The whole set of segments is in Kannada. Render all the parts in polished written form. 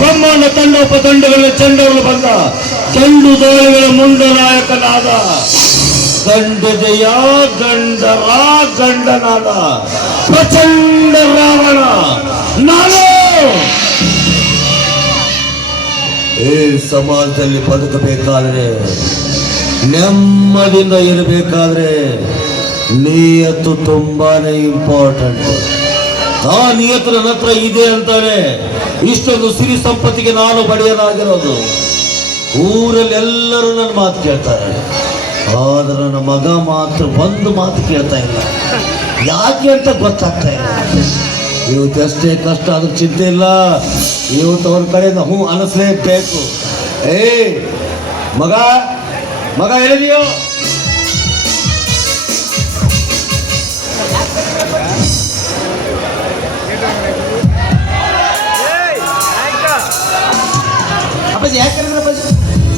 ಬ್ರಹ್ಮಾಂಡ ತಂಡೋಪತಂಡಗಳ ಚಂಡಗಳು ಬಂದ ಚಂಡು ದೋಳಿಗಳ ಮುಂಡನಾಯಕನಾದ ಗಂಡದೆಯ ಗಂಡರ ಗಂಡನಾದ ಪ್ರಚಂಡ ರಾವಣ ನಾನು ಈ ಸಮಾಜದಲ್ಲಿ ಬದುಕಬೇಕಾದ್ರೆ ನೆಮ್ಮದಿಯಿಂದ ಇರಬೇಕಾದ್ರೆ ನಿಯತ್ತು ತುಂಬಾನೇ ಇಂಪಾರ್ಟೆಂಟ್. ಆ ನಿಯತ್ತು ನನ್ನ ಹತ್ರ ಇದೆ ಅಂತಾನೆ ಇಷ್ಟೊಂದು ಸಿರಿ ಸಂಪತ್ತಿಗೆ ನಾನು ಬಡಿಯಲಾಗಿರೋದು. ಊರಲ್ಲಿ ಎಲ್ಲರೂ ನನ್ನ ಮಾತು ಕೇಳ್ತಾರೆ, ಆದ್ರೆ ನನ್ನ ಮಗ ಮಾತ್ರ ಒಂದು ಮಾತು ಕೇಳ್ತಾ ಇಲ್ಲ. ಯಾಕೆ ಅಂತ ಗೊತ್ತಾಗ್ತಾ ಇಲ್ಲ. ಇವತ್ತಷ್ಟೇ ಕಷ್ಟ ಆದ್ರೂ ಚಿಂತೆ ಇಲ್ಲ, ಇವತ್ತು ಅವ್ರ ಕಡೆಯಿಂದ ಹ್ಞೂ ಅನಿಸ್ಲೇಬೇಕು. ಮಗ ಮಗ ಹೇಳಿದೆಯೋ ಅಪ್ಪಾಜಿ ಯಾಕೆ ಕರೆದ್ರೆ ಅಪ್ಪಾಜಿ?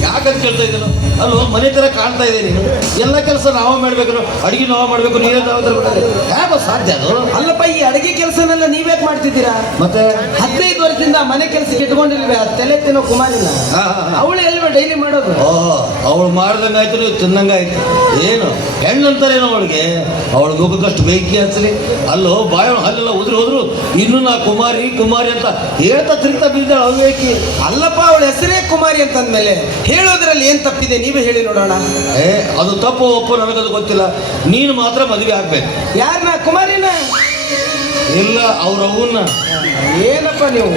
ಯಾಕಂತ ಕೇಳ್ತಾ ಇದ್ದೀನ? ಅಲ್ಲೋ ಮನೆ ತರ ಕಾಣ್ತಾ ಇದೆ ನೀನು. ಎಲ್ಲ ಕೆಲಸ ನಾವೇ ಮಾಡ್ಬೇಕು, ಅಡಿಗೆ ನಾವೇ ಮಾಡ್ಬೇಕು, ನೀವೇ ನಾವೇ ತರಬೇಕು. ಯಾವ ಸಾಧ್ಯ ಅದು? ಅಲ್ಲಪ್ಪ, ಈ ಅಡಿಗೆ ಕೆಲಸನೆಲ್ಲ ನೀವ್ಯಾಕೆ ಮಾಡ್ತಿದ್ದೀರಾ? ಮತ್ತೆ 15 ವರ್ಷದಿಂದ ಮನೆ ಕೆಲಸಕ್ಕೆ ಇಟ್ಕೊಂಡಿಲ್ವೇ ತಲೆ ತಿನ್ನೋ ಕುಮಾರಿನ? ಅವಳು ಎಲ್ವ ಡೈಲಿ ಮಾಡೋದು? ಅವಳು ಮಾಡ್ದಂಗಾಯ್ತು, ನೀವು ತಿನ್ನಂಗಾಯ್ತು. ಏನು ಹೆಣ್ಣಂತಾರೇನೋ ಅವಳಿಗೆ? ಅವಳು ಮುಖಕ್ಕಷ್ಟು ಬೆಂಕಿ ಹಚ್ಚಲಿ. ಅಲ್ಲೋ ಬಾಯ ಅಲ್ಲೆಲ್ಲ ಹೋದ್ರು ಇನ್ನು ನಾ ಕುಮಾರಿ ಕುಮಾರಿ ಅಂತ ಹೇಳ್ತಾ ತಿರುಗ್ತಾ ಬಿದ್ದಾಳ ಅವೇಕಿ. ಅಲ್ಲಪ್ಪ, ಅವಳ ಹೆಸರೇ ಕುಮಾರಿ ಅಂತಂದ್ಮೇಲೆ ಹೇಳೋದ್ರಲ್ಲಿ ಏನ್ ತಪ್ಪಿದೆ? ನೀವೇ ಹೇಳಿ ನೋಡೋಣ. ಅದು ತಪ್ಪು ಒಪ್ಪು ನನಗದು ಗೊತ್ತಿಲ್ಲ. ನೀನು ಮಾತ್ರ ಮದುವೆ ಆಗ್ಬೇಕು. ಯಾರನ್ನ? ಕುಮಾರಿನ? ಇಲ್ಲ, ಅವ್ರ ಅವನ್ನ. ಏನಪ್ಪ ನೀವು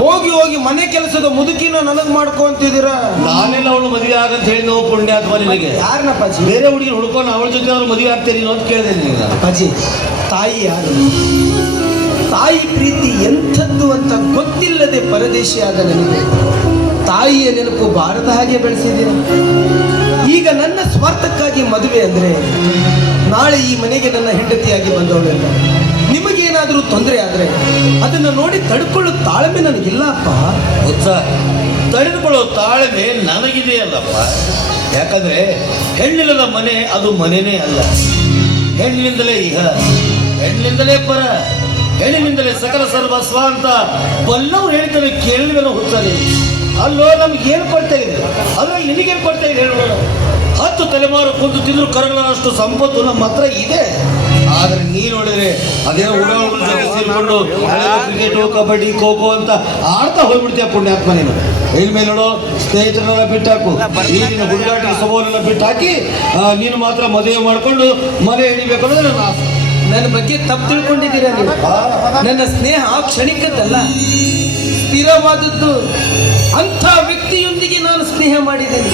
ಹೋಗಿ ಹೋಗಿ ಮನೆ ಕೆಲಸದ ಮುದುಕಿನ ನನಗ್ ಮಾಡ್ಕೊಂತಿದ್ದೀರಾ? ನಾನೆಲ್ಲ ಅವಳು ಮದುವೆ ಆಗಂತ ಹೇಳಿ ನಾವು ಪುಣ್ಯಾತ್ಮ ನಿನಗೆ. ಯಾರನ್ನಪ್ಪಾಜಿ? ಬೇರೆ ಹುಡುಗಿ ಹುಡ್ಕೊಂಡು ಅವಳ ಜೊತೆ ಅವ್ರು ಮದುವೆ ಆಗ್ತೇನೆ ಅಂತ ಕೇಳಿದೆ ನಿನಗೆ. ಅಪ್ಪಾಜಿ, ತಾಯಿ ಯಾರು? ತಾಯಿ ಪ್ರೀತಿ ಎಂಥದ್ದು ಅಂತ ಗೊತ್ತಿಲ್ಲದೆ ಪರದೇಶಿಯಾದ ನನಗೆ ತಾಯಿಯ ನೆನಪು ಬಾರದ ಹಾಗೆ ಬೆಳೆಸಿದ್ದೀರ. ಈಗ ನನ್ನ ಸ್ವಾರ್ಥಕ್ಕಾಗಿ ಮದುವೆ ಅಂದ್ರೆ ನಾಳೆ ಈ ಮನೆಗೆ ನನ್ನ ಹೆಂಡತಿಯಾಗಿ ಬಂದವಳೆಲ್ಲ. ನಿಮಗೇನಾದರೂ ತೊಂದರೆ ಆದ್ರೆ ಅದನ್ನು ನೋಡಿ ತಡ್ಕೊಳ್ಳೋ ತಾಳ್ಮೆ ನನಗಿಲ್ಲಪ್ಪ. ತಡೆದುಕೊಳ್ಳೋ ತಾಳ್ಮೆ ನನಗಿದೆಯಲ್ಲಪ್ಪ. ಯಾಕಂದ್ರೆ ಹೆಣ್ಣಿಲ್ಲದ ಮನೆ ಅದು ಮನೆನೇ ಅಲ್ಲ. ಹೆಣ್ಣಿನಿಂದಲೇ ಇಹ, ಹೆಣ್ಣಿನಿಂದಲೇ ಪರ, ಹೆಣ್ಣಿನಿಂದಲೇ ಸಕಲ ಸರ್ವಸ್ವ ಅಂತ ಬಲ್ಲವ್ರು ಹೇಳ್ತಾರೆ. ಕೇಳಿಲ್ವೇನೋ ಹುಚ್ಚಾರೆ. ಅಲ್ಲೋ ನಮ್ಗೆ ಏನು ಕೊಡ್ತಾ ಇದೆ? ಅದ್ರಲ್ಲಿ ನಿನಗೇನು ಕೊಡ್ತಾ ಇದೆ ಹೇಳೋಣ? 10 ತಲೆಮಾರು ಕುಂತು ತಿಂದ್ರು ಕರಗಳಷ್ಟು ಸಂಪತ್ತು ನಮ್ಮ ಹತ್ರ ಇದೆ. ಆದ್ರೆ ನೀ ನೋಡಿದ್ರೆ ಅದೇನೋ ಉಡಾವಣೆ ಜೊತೆ ಸೇರಿಕೊಂಡು ಕ್ರಿಕೆಟು ಕಬಡ್ಡಿ ಖೋ ಖೋ ಅಂತ ಆಡ್ತಾ ಹೋಗ್ಬಿಡ್ತೀಯ ಪುಣ್ಯಾತ್ಮ ನೀನು. ಇನ್ಮೇಲೆ ನೋಡೋ ಸ್ನೇಹಿತರನ್ನೆಲ್ಲ ಬಿಟ್ಟಾಕು, ಈಗಿನ ಹುಡುಗಾಟ ಸ್ವಭಾವನೆಲ್ಲ ಬಿಟ್ಟು ಹಾಕಿ ನೀನು ಮಾತ್ರ ಮದುವೆ ಮಾಡಿಕೊಂಡು ಮನೆ ಹಿಡಿಬೇಕು ಅನ್ನೋದು ನನ್ನ ಆಸೆ. ನನ್ನ ಬಗ್ಗೆ ತಪ್ಪು ತಿಳ್ಕೊಂಡಿದ್ದೀರಾ ನೀವು. ನನ್ನ ಸ್ನೇಹ ಕ್ಷಣಿಕದ್ದಲ್ಲ, ಸ್ಥಿರವಾದದ್ದು. ಅಂಥ ವ್ಯಕ್ತಿಯೊಂದಿಗೆ ನಾನು ಸ್ನೇಹ ಮಾಡಿದ್ದೇನೆ.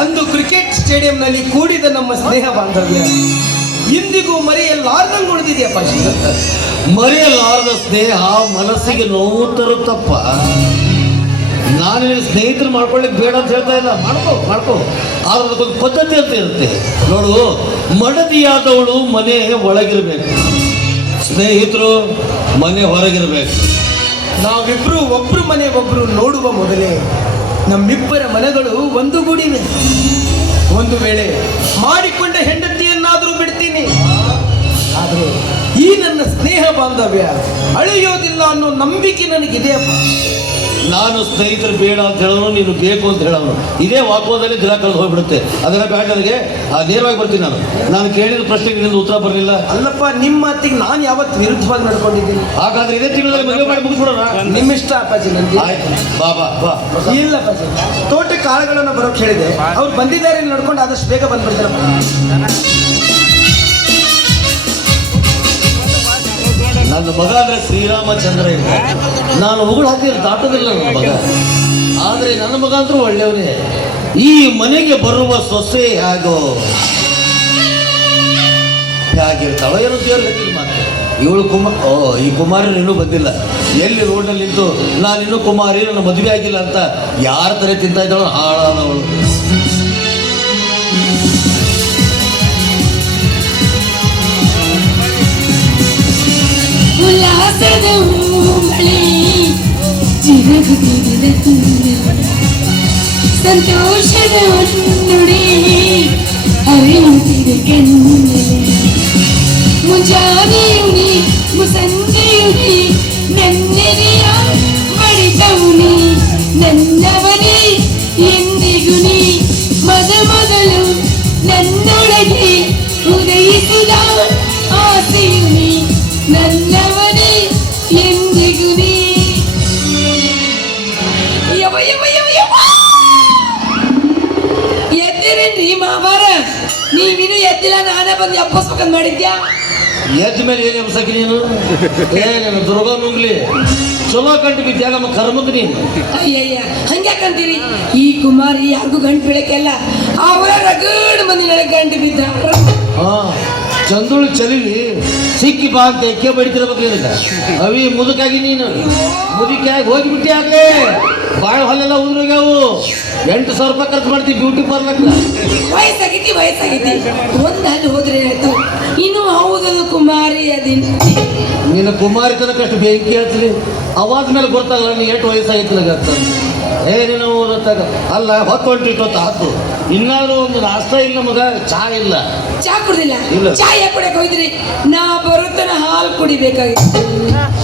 ಅಂದು ಕ್ರಿಕೆಟ್ ಸ್ಟೇಡಿಯಂನಲ್ಲಿ ಕೂಡಿದ ನಮ್ಮ ಸ್ನೇಹ ಬಾಂಧವ್ಯ ಇಂದಿಗೂ ಮರೆಯಲಾರ್ದಂಗೆ ಉಳಿದಿದೆಯಪ್ಪ. ಮರೆಯಲಾರದ ಸ್ನೇಹ ಮನಸ್ಸಿಗೆ ನೋವು ತರುತ್ತಪ್ಪ. ನಾನು ಸ್ನೇಹಿತರು ಮಾಡ್ಕೊಳ್ಳಿಕ್ಕೆ ಬೇಡ ಅಂತ ಹೇಳ್ತಾ ಇಲ್ಲ, ಮಾಡ್ಕೋ. ಆದ್ರೆ ಅದಕ್ಕೊಂದು ಪದ್ಧತಿ ಅಂತ ಇರುತ್ತೆ ನೋಡು. ಮಡದಿಯಾದವಳು ಮನೆ ಒಳಗಿರ್ಬೇಕು, ಸ್ನೇಹಿತರು ಮನೆ ಹೊರಗಿರ್ಬೇಕು. ನಾವಿಬ್ರು ಒಬ್ರು ಮನೆ ಒಬ್ರು ನೋಡುವ ಮೊದಲೇ ನಮ್ಮಿಬ್ಬರ ಮನೆಗಳು ಒಂದುಗೂಡಿವೆ. ಒಂದು ವೇಳೆ ಮಾಡಿಕೊಂಡ ಹೆಂಡತಿಯನ್ನಾದರೂ ಬಿಡ್ತೀನಿ, ಆದರೆ ಈ ನನ್ನ ಸ್ನೇಹ ಬಾಂಧವ್ಯ ಅಳಿಯೋದಿಲ್ಲ ಅನ್ನೋ ನಂಬಿಕೆ ನನಗಿದೆಯಪ್ಪ. ನಾನು ಸ್ನೇಹಿತರು ಬೇಡ ಅಂತ ಹೇಳೋನು, ನೀನು ಬೇಕು ಅಂತ ಹೇಳೋನು, ಇದೇ ವಾಕ್ಯದಲ್ಲಿ ದಿನ ಕಳೆದು ಹೋಗ್ಬಿಡುತ್ತೆ. ಅದೆಲ್ಲ ಬೇಡ ನನಗೆ. ನೇರವಾಗಿ ಬರ್ತೀನಿ. ನಾನು ಕೇಳಿದ ಪ್ರಶ್ನೆಗೆ ನಿಂದು ಉತ್ತರ ಬರಲಿಲ್ಲ. ಅಲ್ಲಪ್ಪ, ನಿಮ್ಮ ಮಾತಿಗೆ ನಾನು ಯಾವತ್ತು ವಿರುದ್ಧವಾಗಿ ನಡ್ಕೊಂಡಿದ್ದೀನಿ. ಹಾಗಾದ್ರೆ ಇದೇ ತಿಂಗಳಲ್ಲಿ ಮದುವೆ ಮಾಡಿ ಮುಗಿಸ್ಬಿಡೋಣ. ನಿಮ್ಮಿಷ್ಟ ಅಪ್ಪಾಜಿ. ನನಗೆ ಬಾ. ಇಲ್ಲ ಅಪ್ಪಾಜಿ, ತೋಟಕ್ಕೆ ಕಾಳುಗಳನ್ನು ಬರೋಕೆ ಹೇಳಿದೆ. ಅವ್ರು ಬಂದಿದ್ದಾರೆ, ನಡ್ಕೊಂಡು ಆದಷ್ಟು ಬೇಗ ಬಂದ್ಬಿಡ್ತಾರಪ್ಪ. ನನ್ನ ಮಗ ಅಂದ್ರೆ ಶ್ರೀರಾಮಚಂದ್ರ ಇದೆ. ನಾನು ಉಗುಳು ಹಾಕಿ ದಾಟೋದಿಲ್ಲ ನನ್ನ ಮಗ. ಆದ್ರೆ ನನ್ನ ಮಗ ಅಂತೂ ಒಳ್ಳೆಯವನೇ. ಈ ಮನೆಗೆ ಬರುವ ಸೊಸೆ ಹೇಗಿರ್ತಾಳೋ ಏನೋ ದೇವ್ರು ಹೇಳ್ತೀನಿ ಮಾತು. ಇವಳು ಈ ಕುಮಾರಿ ಇನ್ನೂ ಬಂದಿಲ್ಲ. ಎಲ್ಲಿ ರೋಡ್ನಲ್ಲಿ ನಿಂತು ನಾನು ಇನ್ನೂ ಕುಮಾರಿ, ನನ್ನ ಮದುವೆ ಆಗಿಲ್ಲ ಅಂತ ಯಾರ ತರ ತಿಂತಾ ಇದ್ದಾಳೋ ಹಾಳಾದವಳು. ಉಲ್ಲಾಸದ ಮಳೆ ಚಿರಗುತ್ತಿದ ಸಂತೋಷದ ನುಡಿ ಹರಿಯುತ್ತಿದೆ ಕಣ್ಣಲ್ಲಿ. ಮುಂಜಾನೆಯುಡಿ ಮುಸಂಜೆಯುಡಿ ನನ್ನೆದೆಯ ಬಡಿತವು ನೀ ನನ್ನವನೇ ಎಂದಿಗೂ ನೀ ಮೊದಲು ನನ್ನೊಳಗೆ ಉದಯಿಸಿದ ಆಸೆಯು ನೀ ನನ್ನವನೇ ಎಂದಿಗೂ ನೀ ಯವ ಯವ ಯವ ಯವ ಎದ್ದಿರೇನ್ರಿ ಮಾವಾರ ನೀವಿನ್ನು ಎದ್ದಿಲ್ಲ ನಾನೇ ಬಂದು ಎಪ್ಪಸ್ಬೇಕಂತ ಮಾಡಿದ್ಯಾ ಎದ್ದ ಮೇಲೆ ಏನು ಎಬ್ಸಕ್ಕೆ ನೀನು ಏನೇನು ದುರ್ಗ ನುಂಗ್ಲಿ ಚಲೋ ಕಂಡು ಬಿದ್ಯಾ ನಮ್ಮ ಕರ್ಮಕ್ಕೆ ನೀನು ಅಯ್ಯಯ್ಯ ಹಂಗ್ಯಾಕಂತೀರಿ ಈ ಕುಮಾರಿ ಯಾರಿಗೂ ಗಂಟು ಬೀಳಕ್ಕೆಲ್ಲ ಅವರ ರಗಡ್ ಮಂದಿ ನನಗೆ ಗಂಟು ಬಿದ್ದ ಹಾ ಚಂದುಳು ಚಲಿವಿ ಸಿಕ್ಕಿ ಬಾ ಅಂತ ಎಕ್ಕೆ ಬಡಿತಿರ್ಬೇಕು ನಿನಗೆ ಅವಿ ಮುದುಕಾಗಿ ನೀನು ಮುದುಕಾಗಿ ಹೋಗಿಬಿಟ್ಟಿ ಆಗ್ಲೇ ಬಾಳ ಹೊಲೆಲ್ಲ ಉದ್ರೋಗ್ಯಾವು 8,000 ರೂಪಾಯಿ ಖರ್ಚು ಮಾಡ್ತೀವಿ ಬ್ಯೂಟಿ ಪಾರ್ಲರ್ಗೆ ವಯಸ್ಸಾಗೈತಿ ಒಂದ್ ಅಲ್ಲಿ ಹೋದ್ರೆ ಆಯ್ತು ಇನ್ನು ಹೌದದು ಕುಮಾರಿ ಅದಿನ್ ನಿನ್ನ ಕುಮಾರಿ ತನಕ ಅಷ್ಟು ಬೆಂಕಿ ಹೇಳ್ತೀವಿ ಅವಾದ ಮೇಲೆ ಗೊತ್ತಾಗಲ್ಲ ನೀ ಎಷ್ಟು ವಯಸ್ಸಾಗಿತ್ತು ಅಂತ ನೀನು ಓದತ್ತಾಗ ಅಲ್ಲ ಹೊತ್ತು ಆತು ಇನ್ನಾದ್ರೂ ಒಂದು ನಾಷ್ಟ ಇಲ್ಲ ಮಗ ಚಾ ಇಲ್ಲ ಚಾ ಕುಡ್ದಿಲ್ಲ ಇಲ್ಲ. ಚಾ ಯಾಕೆ ಕುಡಿಯಕ್ ಹೋಗಿದ್ರಿ ನಾ ಬರುತ್ತನ ಹಾಲು ಕುಡಿಬೇಕಾಗಿತ್ತು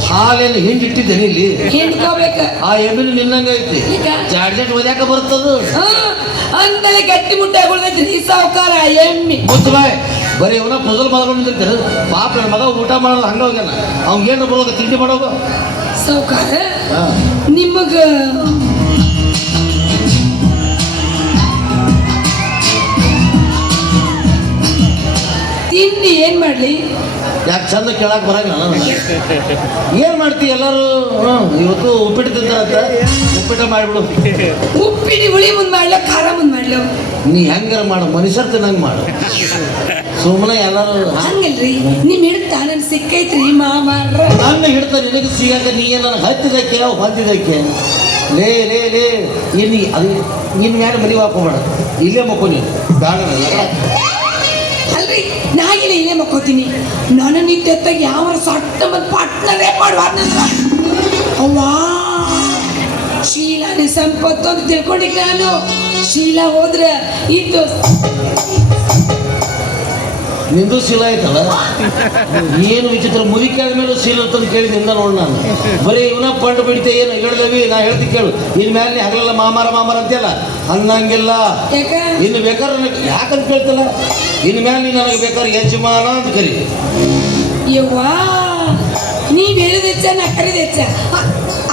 ಹಾಲೇನು ಹಿಂಡಿಟ್ಟಿದ್ದೇನೆ ಇಲ್ಲಿ ಹಿಂಡ್ಕೋಬೇಕ ಆ ಎಮ್ಮಿನ ನಿನ್ನಂಗ ಐತಿ ಈಗ? ಚಾರ್ಜೆಟ್ ಒದ್ಯಾಕ ಬರ್ತದ ಅಂತಲೇ ಗಟ್ಟಿ ಮುಟ್ಟಾಗೊಳ್ದೈತ್ರಿ ಸಾವುಕಾರ ಎಮ್ಮಿ ಮುಚ್ಚ ಬಾಯ್ ಬರೀ ಇವನ ಪುಜಲ್ ಮಾಡ್ಕೊಂಡಿರ್ತಾರೆ ಪಾಪ ನನ್ನ ಮಗ ಊಟ ಮಾಡಲ್ಲ ಹಂಗ ಹೋಗ್ಯಾನ ಅವ್ಗೇನು ಬರೋಗ ತಿಂಡಿ ಮಾಡೋಗ ಸಾವುಕಾರ ಹಾ. ನಿಮಗ ತಿಂಡಿ ಏನ್ ಮಾಡ್ಲಿ ಯಾಕೆ ಚಂದ ಕೇಳಕ್ ಬರಂಗಿಲ್ಲ ನನಗೆ ಏನ್ ಮಾಡ್ತಿ ಎಲ್ಲರೂ ಇವತ್ತು ಉಪ್ಪಿಟ್ಟು ತಿಂತಾರಂತ ಉಪ್ಪಿಟ್ಟು ಮಾಡಿಬಿಡು ಉಪ್ಪಿಟ್ಟು ಹುಳಿ ಮುಂದ್ ಮಾಡ್ಲೋ ಖಾರ ಮುಂದ್ ಮಾಡ್ಲೋ ನೀ ಹೆಂಗಾರ ಮಾಡು ಮನುಷ್ಯರ್ ತಿನ್ನಂಗ್ ಮಾಡು ಸುಮ್ಮನೆ ಎಲ್ಲರೂ ಹಂಗಲ್ರಿ ನಿಮ್ ಹಿಡ್ತಾ ನನ್ ಸಿಕ್ಕೈತ್ರಿ ಮಾಮಾರ ನನ್ನ ಹಿಡ್ತ ನಿನಗೆ ಸಿಗಾಕ ನೀ ನನಗೆ ಹತ್ತಿದಕ್ಕೆ ಹೊಂದಿದ್ದಕ್ಕೆ ಲೇ ಲೇ ಲೇ ಇನ್ನು ಅದು ಇನ್ನು ಯಾರು ಮನೆ ಹಾಕೋಬೇಡ ಇಲ್ಲೇ ಮಕ್ಕೋ ನೀನು ಬೇಡ ಅಲ್ರಿ ನಾಗಿನ ಇಲ್ಲೇ ಮಕ್ಕೋತೀನಿ ನಾನು ನಿತ್ಯತ್ತಾಗ ಯಾವ ಸಟ್ಟ ಬಂದು ಪಟ್ನವೇ ಮಾಡುವಾರ ನಂತರ ಅವ್ವಾ ಶೀಲಾನ ಸಂಪತ್ತು ಅಂತ ತಿಳ್ಕೊಂಡಿದ್ದೆ ನಾನು ಶೀಲಾ ಹೋದ್ರ ಇದ್ದು ನಿಂದು ಶೀಲ ಆಯ್ತಲ್ಲ ಏನು ವಿಚಿತ್ರ ಮುದುಕಿ ಆದ್ಮೇಲೆ ಶೀಲ ಅಂತಂದು ಕೇಳಿ ನಿಂದ ನೋಡ್ ನಾನು ಬರೀ ಇವನ ಪಂಡು ಬಿಡ್ತೆ ಏನು ಹೇಳಿದವಿ ನಾ ಹೇಳ್ತಿ ಕೇಳು ಇನ್ ಮೇಲೆ ನೀ ಹಗಲೆಲ್ಲ ಮಾಮಾರ ಅಂತೆಲ್ಲ ಅನ್ನಂಗಿಲ್ಲ ಯಾಕ ಇನ್ನು ಬೇಕಾದ್ರೆ ಯಾಕಂತ ಕೇಳ್ತಲ್ಲ ಇನ್ ಮೇಲೆ ನೀನು ನನಗೆ ಬೇಕಾದ್ರೆ ಯಜಮಾನ ಅಂತ ಕರಿ ಯವ್ವಾ ನೀವ್ ಹೇಳಿದ ಹೆಚ್ಚ ನಾ ಕರೀದ ಹೆಚ್ಚ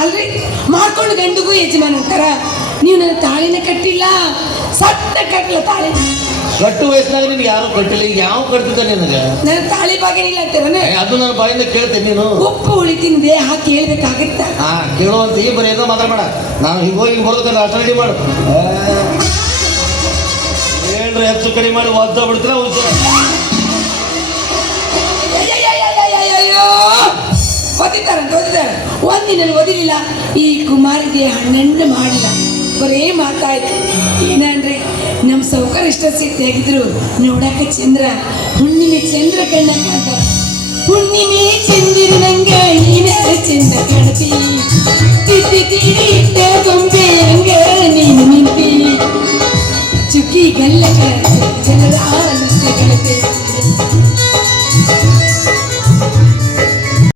ಅಲ್ರಿ ಮಾಡ್ಕೊಂಡು ಗಂಡಿಗೂ ಯಜಮಾನ ಅಂತಾರ ನೀವು ನನ್ನ ತಾಳಿನ ಕಟ್ಟಿಲ್ಲ ಸತ್ತ ಕಟ್ಟಲ ತಾಳಿ ಗಟ್ಟು ವಯಸ್ಸಿನಾಗ ನಿನ್ಗೆ ಯಾರು ಕಟ್ಟಿಲ್ಲ ಈಗ ಯಾವ ಕಟ್ತಿದ್ದ ನಿನಗೆ ನನ್ನ ತಾಳಿ ಬಾಗಿನಿಲ್ಲ ಅಂತೀರನೆ ಅದು ನನ್ನ ಬಾಯಿಂದ ಕೇಳ್ತೇನೆ ನೀನು ಉಪ್ಪು ಹುಳಿ ತಿಂದೆ ಹಾಕಿ ಹೇಳ್ಬೇಕಾಗಿತ್ತ ಹಾ ಕೇಳುವಂತ ಈ ಬರೀ ಏನೋ ಮಾತಾಡ್ಬೇಡ ನಾನು ಹಿಂಗೆ ಹೋಗಿ ಹಿಂಗೆ ಬರೋದಲ್ಲ ಅಷ್ಟು ರೆಡಿ ಮಾಡು ಏನ್ರಿ ಹೆಚ್ಚು ಕಡಿಮೆ ಮಾಡಿ ಒದ್ದ ಬಿಡ್ತೀರ ಓದಿತಾರಂತ ಓದಿದ್ದಾರೆ ಒಂದಿನ ಓದಿಲಿಲ್ಲ ಈ ಕುಮಾರಿಗೆ ಹಣ್ಣೆಣ್ಣು ಮಾಡಿಲ್ಲ ಬರೇ ಮಾತಾಯ್ತು ಏನನ್ರಿ ನಮ್ಮ ಸೌಕರ್ಯ ಇಷ್ಟ ಸಿಕ್ತಾಗಿದ್ರು ನೋಡಕ ಚಂದ್ರ ಹುಣ್ಣಿಮೆ ಚಂದ್ರ ಕಣ್ಣ ಕಾಣ್ತಾವ ಹುಣ್ಣಿಮೆ ಚಂದಿರನಂಗ ನೀನ ಚಂದ ಕಾಣ್ತಿ ತಿದ್ದಿ ತೀರಿ ಇಟ್ಟ ಗೊಂಬೆ ಹಂಗ ನೀನು ನಿಂತಿ ಚುಕ್ಕಿ ಗಲ್ಲಕ ಜನರ